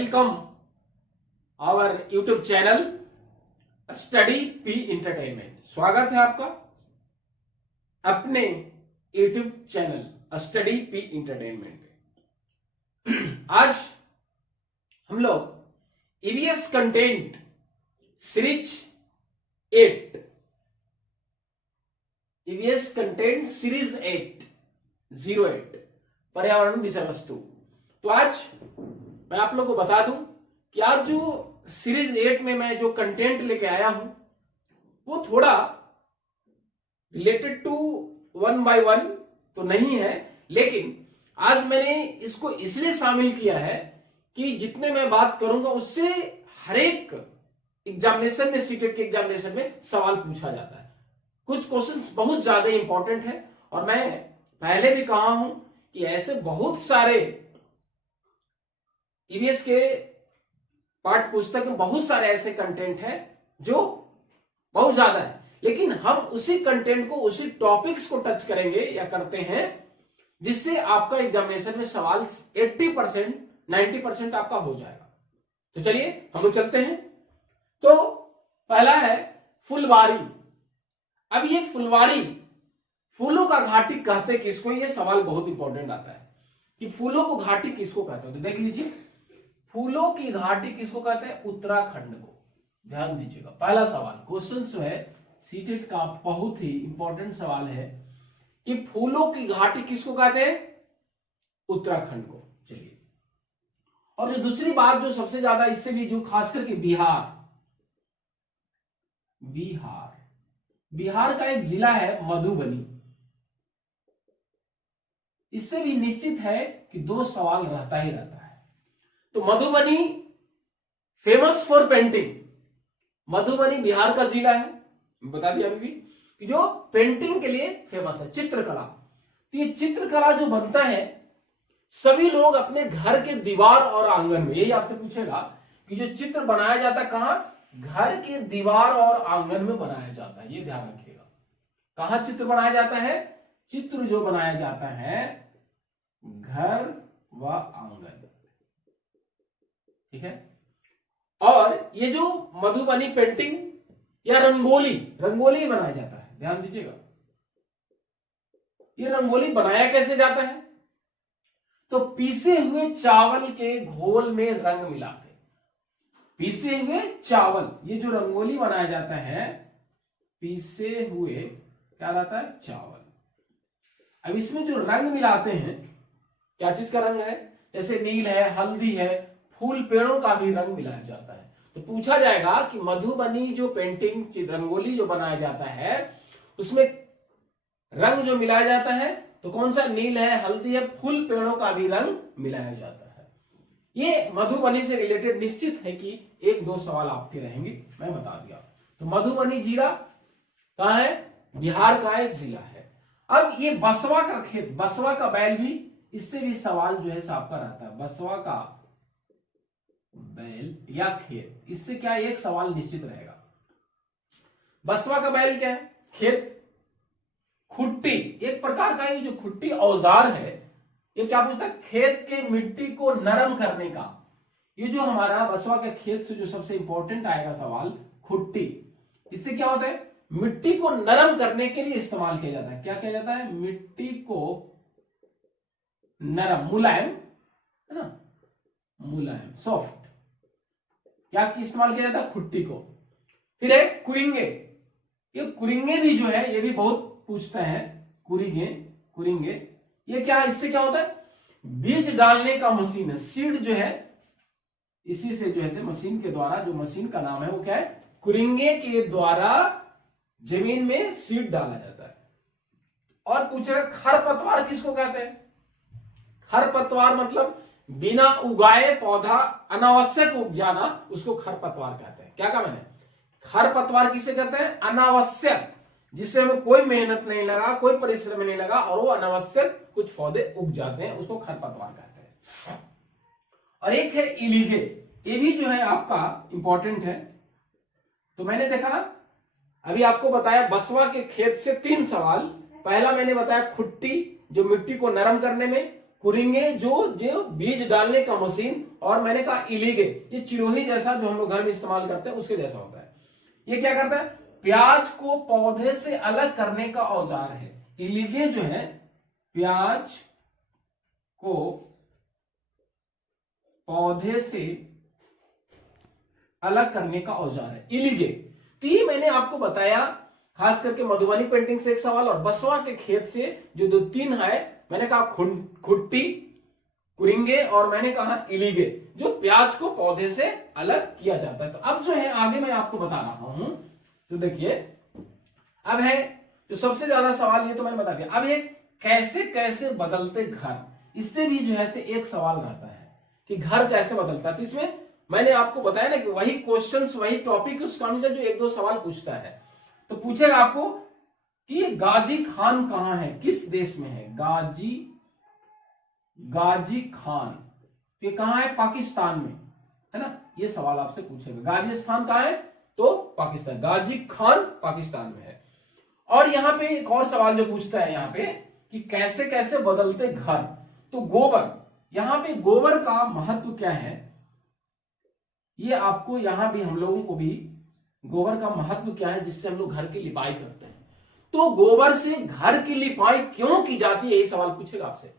Welcome our YouTube channel study P entertainment. स्वागत है आपका अपने YouTube channel study P entertainment पे। आज हम लोग EVS content series 8 EVS content series 08 पर्यावरण विषय वस्तु। तो आज मैं आप लोगों को बता दूं कि आज जो सीरीज 8 में मैं जो कंटेंट लेके आया हूं वो थोड़ा रिलेटेड टू 1 by 1 तो नहीं है, लेकिन आज मैंने इसको इसलिए शामिल किया है कि जितने मैं बात करूंगा उससे हर एक एग्जामिनेशन में, सीटेट के एग्जामिनेशन में सवाल पूछा जाता है। कुछ क्वेश्चंस बहुत ज्यादा इंपॉर्टेंट है और मैं पहले भी कहा हूं कि ऐसे बहुत सारे ईवीएस के पाठ्य पुस्तक में बहुत सारे ऐसे कंटेंट हैं जो बहुत ज्यादा है, लेकिन हम उसी कंटेंट को, उसी टॉपिक्स को टच करेंगे या करते हैं जिससे आपका एग्जामिनेशन में सवाल 80% 90% आपका हो जाएगा। तो चलिए हम लोग चलते हैं। तो पहला है फुलवारी। अब ये फुलवारी, फूलों का घाटी कहते किसको, ये सवाल बहुत इंपॉर्टेंट आता है कि फूलों को घाटी किसको कहते हैं। तो देख लीजिए, फूलों की घाटी किसको कहते हैं? उत्तराखंड को। ध्यान दीजिएगा, पहला सवाल क्वेश्चन जो है सीटेट का बहुत ही इंपॉर्टेंट सवाल है कि फूलों की घाटी किसको कहते हैं? उत्तराखंड को। चलिए, और जो दूसरी बात जो सबसे ज्यादा इससे भी जो खास करके बिहार का एक जिला है मधुबनी। इससे भी निश्चित है कि 2 सवाल रहता ही रहता है। तो Madhubani famous for painting. Madhubani Bihar का जिला है, बता दिया अभी भी, कि जो पेंटिंग के लिए फेमस है, चित्रकला। तो ये चित्रकला जो बनता है सभी लोग अपने घर के दीवार और आंगन में, यही आपसे पूछेगा कि जो चित्र बनाया जाता है कहां? घर के दीवार और आंगन में बनाया जाता है। ये ध्यान रखिएगा, कहां चित्र बनाया जाता है? चित्र जो बनाया जाता है घर व आंगन, ठीक है। और ये जो मधुबनी पेंटिंग या रंगोली बनाया जाता है, ध्यान दीजिएगा। ये रंगोली बनाया कैसे जाता है? तो पीसे हुए चावल के घोल में रंग मिलाते। पीसे हुए चावल, ये जो रंगोली बनाया जाता है पीसे हुए क्या रहता है? चावल। अब इसमें जो रंग मिलाते हैं, क्या चीज का रंग है? जैसे नील है, हल्दी है, फूल पेड़ों का भी रंग मिलाया जाता है। तो पूछा जाएगा कि मधुबनी जो पेंटिंग रंगोली जो बनाया जाता है उसमें रंग जो मिलाया जाता है तो कौन सा? नील है, हल्दी है, फूल पेड़ों का भी रंग मिलाया जाता है। ये मधुबनी से रिलेटेड निश्चित है कि 1-2 सवाल आपके रहेंगे, मैं बता दिया। तो मधुबनी जिला कहां है? बिहार का एक जिला है। अब ये बसवा का खेत, बसवा का बैल भी, इससे भी सवाल जो है आपका रहता है। बसवा का बैल या खेत, इससे क्या एक सवाल निश्चित रहेगा। बसवा का बैल क्या है? खेत। खुट्टी एक प्रकार का, ये जो खुट्टी औजार है ये क्या पूछता है? खेत के मिट्टी को नरम करने का। ये जो हमारा बसवा के खेत से जो सबसे इंपॉर्टेंट आएगा सवाल, खुट्टी, इससे क्या होता है? मिट्टी को नरम करने के लिए इस्तेमाल किया जाता है। क्या किया जाता है? मिट्टी को नरम, मुलायम है ना, मुलायम, सॉफ्ट, क्या इस्तेमाल किया जाता है? खुट्टी को। फिर है कुरिंगे। ये कुरिंगे भी जो है ये भी बहुत पूछता है। कुरिंगे ये क्या है? इससे क्या होता है? बीज डालने का मशीन है। सीड जो है इसी से जो है मशीन के द्वारा, जो मशीन का नाम है वो क्या है? कुरिंगे के द्वारा जमीन में सीड डाला जाता है। और पूछेगा खरपतवार किसको कहते हैं? खरपतवार मतलब बिना उगाए पौधा अनावश्यक उग जाना, उसको खरपतवार कहते हैं। क्या काम है? खरपतवार किसे कहते हैं? अनावश्यक, जिससे हमें कोई मेहनत नहीं लगा, कोई परिश्रम नहीं लगा और वो अनावश्यक कुछ पौधे उग जाते हैं, उसको खरपतवार कहते हैं। और एक है इलीगे, ये भी जो है आपका इंपॉर्टेंट है। तो मैंने देखा अभी आपको बताया बसवा के खेत से 3 सवाल। पहला मैंने बताया खुट्टी, जो मिट्टी को नरम करने में कुरिंगे जो जो बीज डालने का मशीन, और मैंने कहा इलीगे, ये चिरोही जैसा जो हम लोग घर में इस्तेमाल करते हैं उसके जैसा होता है। ये क्या करता है? प्याज को पौधे से अलग करने का औजार है। इलीगे जो है प्याज को पौधे से अलग करने का औजार है, इलीगे। तो ये मैंने आपको बताया, खास करके मधुबनी पेंटिंग से एक सवाल और बसवा के खेत से जो दो तीन है, मैंने कहा खुट्टी, कुरिंगे, और मैंने कहा इलीगे, जो प्याज को पौधे से अलग किया जाता है। तो अब जो है आगे मैं आपको बता रहा हूं, तो देखिए अब है जो सबसे ज्यादा सवाल, ये तो मैंने बता दिया। अब ये कैसे कैसे बदलते घर, इससे भी जो है से एक सवाल रहता है कि घर कैसे बदलता है। तो इसमें मैंने आपको बताया ना कि वही क्वेश्चंस, वही टॉपिक उसका जो एक दो सवाल पूछता है। तो पूछेगा आपको कि ये गाजी खान कहां है, किस देश में है? गाजी खान ये कहां है? पाकिस्तान में, है ना? ये सवाल आपसे पूछेगा। गाजी स्थान कहां है? तो पाकिस्तान। गाजी खान पाकिस्तान में है। और यहां पे एक और सवाल जो पूछता है यहां पे कि कैसे कैसे बदलते घर, तो गोबर, यहां पे गोबर का महत्व क्या है, ये आपको यहां भी हम लोगों को भी गोबर का महत्व क्या है, जिससे हम लोग घर की लिपाई करते हैं। तो गोबर से घर की लिपाई क्यों की जाती है, ये सवाल पूछेगा आपसे।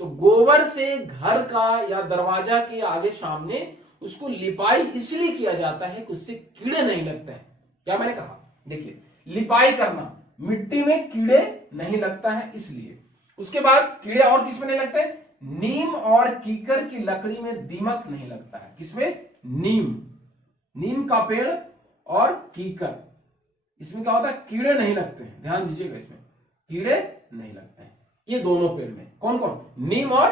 तो गोबर से घर का या दरवाजा के आगे सामने उसको लिपाई इसलिए किया जाता है कि उससे कीड़े नहीं लगते हैं। क्या मैंने कहा? देखिए, लिपाई करना, मिट्टी में कीड़े नहीं लगता है इसलिए। उसके बाद कीड़े और किसमें नहीं लगते? नीम और कीकर की लकड़ी में दीमक नहीं लगता है। किसमें? नीम का पेड़ और कीकर, इसमें क्या होता है? कीड़े नहीं लगते हैं। ध्यान दीजिएगा, इसमें कीड़े नहीं लगते हैं, ये दोनों पेड़ में। कौन कौन? नीम और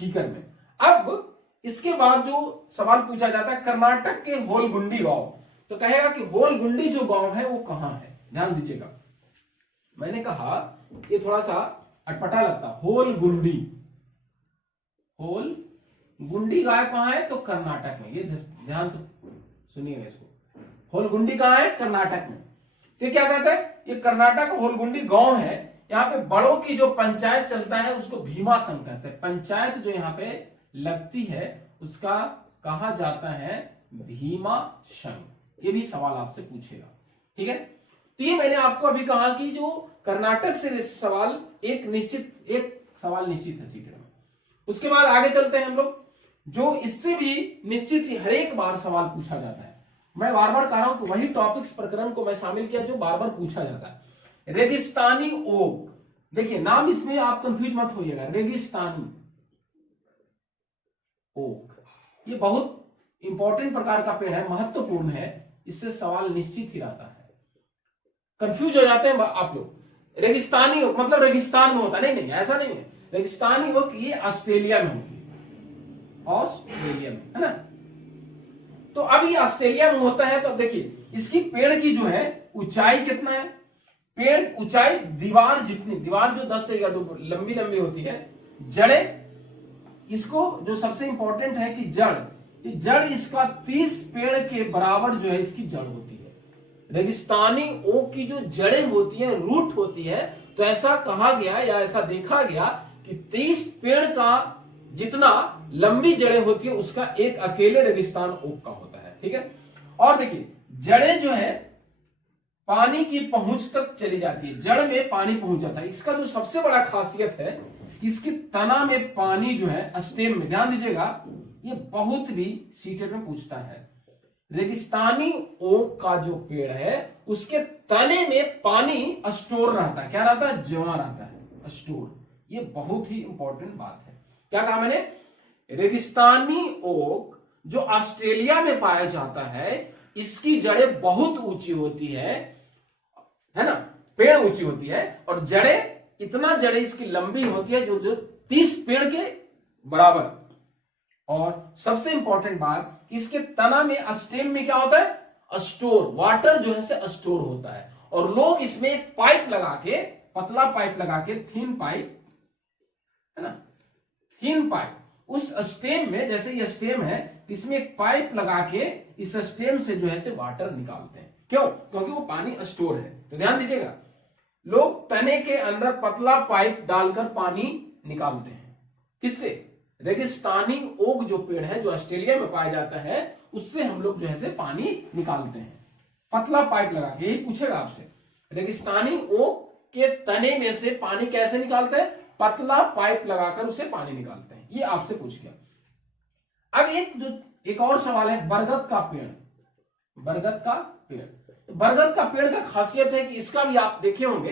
कीकर में। अब इसके बाद जो सवाल पूछा जाता है, कर्नाटक के होलगुंडी गांव, तो कहेगा कि होलगुंडी जो गांव है वो कहां है? ध्यान दीजिएगा, मैंने कहा ये थोड़ा सा अटपटा लगता। होलगुंडी गांव कहां है? तो कर्नाटक में। ये ध्यान से सुनिएगा इसको, होलगुंडी कहां है? कर्नाटक में। तो क्या कहता है? ये कर्नाटक होलगुंडी गांव है। यहाँ पे बड़ों की जो पंचायत चलता है उसको भीमा संघ कहते हैं। पंचायत जो यहाँ पे लगती है उसका कहा जाता है भीमा संघ। ये भी सवाल आपसे पूछेगा, ठीक है? तो ये मैंने आपको अभी कहा कि जो कर्नाटक से सवाल एक सवाल निश्चित है सीटेट में। उसके बाद आगे चलते हैं हम लोग, जो इससे भी निश्चित ही हर एक बार सवाल पूछा जाता है। मैं बार बार कह रहा हूं कि वही टॉपिक्स प्रकरण को मैं शामिल किया जो बार बार पूछा जाता है। रेगिस्तानी ओक, देखिए नाम इसमें आप कंफ्यूज मत होइएगा। रेगिस्तानी ओक ये बहुत इंपॉर्टेंट प्रकार का पेड़ है, महत्वपूर्ण है, इससे सवाल निश्चित ही रहता है। कंफ्यूज हो जाते हैं आप लोग। रेगिस्तानी ओक मतलब रेगिस्तान में होता है, नहीं ऐसा नहीं है। रेगिस्तानी ओक ये ऑस्ट्रेलिया में होती है, ऑस्ट्रेलिया में, है ना? तो अब ये ऑस्ट्रेलिया में होता है। तो अब देखिए इसकी पेड़ की जो है ऊंचाई कितना है? पेड़ ऊंचाई दीवार जितनी, दीवार जो 10 से लंबी लंबी होती है। जड़ें, इसको जो सबसे इंपॉर्टेंट है कि जड़ इसका 30 पेड़ के बराबर जो है इसकी जड़ होती है। रेगिस्तानी ओक की जो जड़ें होती है, रूट होती है, तो ऐसा कहा गया या ऐसा देखा गया कि 30 पेड़ का जितना लंबी जड़ें होती है उसका एक अकेले रेगिस्तान ओक का होता है, ठीक है? और देखिए जड़ें जो है पानी की पहुंच तक चली जाती है, जड़ में पानी पहुंच जाता है। इसका जो सबसे बड़ा खासियत है, इसकी तना में पानी जो है, स्टेम में, ध्यान दीजिएगा, ये बहुत भी सीटेट में पूछता है। रेगिस्तानी ओक का जो पेड़ है उसके तने में पानी स्टोर रहता है। क्या रहता है? जमा रहता है, स्टोर। ये बहुत ही इंपॉर्टेंट बात है। क्या कहा मैंने? रेगिस्तानी ओक जो ऑस्ट्रेलिया में पाया जाता है, इसकी जड़ें बहुत ऊंची होती है ना? पेड़ ऊंची होती है और जड़ें, इतना जड़ें इसकी लंबी होती है जो 30 पेड़ के बराबर। और सबसे इंपॉर्टेंट बात, इसके तना में, स्टेम में क्या होता है? स्टोर, वाटर जो है से स्टोर होता है। और लोग इसमें एक पाइप लगा के, पतला पाइप लगा के, थिन पाइप, है ना, थिन पाइप, उस स्टेम में, जैसे ये स्टेम है, इसमें एक पाइप लगा के इस स्टेम से जो है से वाटर निकालते हैं। क्यों? क्योंकि वो पानी स्टोर है। तो ध्यान दीजिएगा, लोग तने के अंदर पतला पाइप डालकर पानी निकालते हैं। किससे? रेगिस्तानी ओक जो पेड़ है जो ऑस्ट्रेलिया में पाया जाता है, उससे हम लोग जो है से पानी निकालते हैं, पतला पाइप लगा के। यही पूछेगा आपसे, रेगिस्तानी ओक के तने में से पानी कैसे निकालते हैं? पतला पाइप लगाकर उसे पानी निकालते हैं। ये आपसे पूछ गया। अब एक और सवाल है, बरगद का पेड़। बरगद का पेड़, तो बरगद का पेड़ का खासियत है कि इसका भी आप देखे होंगे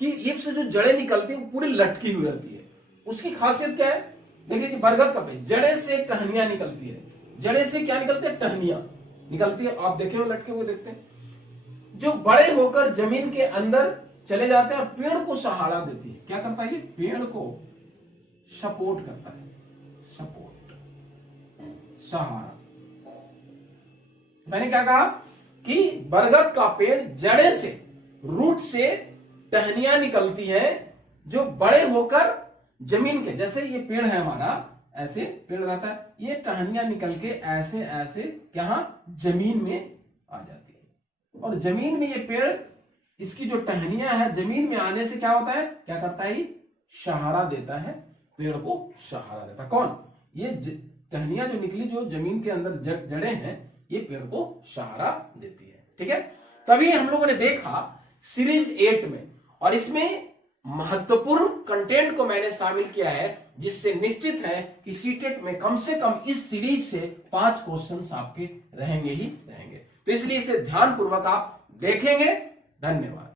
कि लीफ से जो जड़ें निकलती है वो पूरी लटकी हुई रहती है। उसकी खासियत क्या है? देख लीजिए, बरगद का पेड़, जड़े से टहनियां निकलती है। जड़े से क्या निकलती है? टहनियां निकलती है। आप देखे हो लटके हुए देखते हैं, जो बड़े होकर जमीन के अंदर चले जाते हैं और पेड़ को सहारा देती है। क्या करता है ये? पेड़ को सपोर्ट करता है, सपोर्ट, सहारा। मैंने क्या कहा कि बरगद का पेड़ जड़े से, रूट से टहनियां निकलती है जो बड़े होकर जमीन के, जैसे ये पेड़ है हमारा, ऐसे पेड़ रहता है, ये टहनियां निकल के ऐसे ऐसे यहां जमीन में आ जाती है। और जमीन में ये पेड़, इसकी जो टहनियां है जमीन में आने से क्या होता है? क्या करता है? सहारा देता है, पेड़ को सहारा देता है। कौन? ये टहनियां जो निकली, जो जमीन के अंदर जड़ें हैं, ये पेड़ को सहारा देती है। ठीक है, तभी हम लोगों ने देखा सीरीज 8 में, और इसमें महत्वपूर्ण कंटेंट को मैंने शामिल किया है, जिससे निश्चित है कि सीटेट में कम से कम इस सीरीज से 5 क्वेश्चंस आपके रहेंगे ही रहेंगे। तो इसलिए इसे ध्यानपूर्वक आप देखेंगे। धन्यवाद।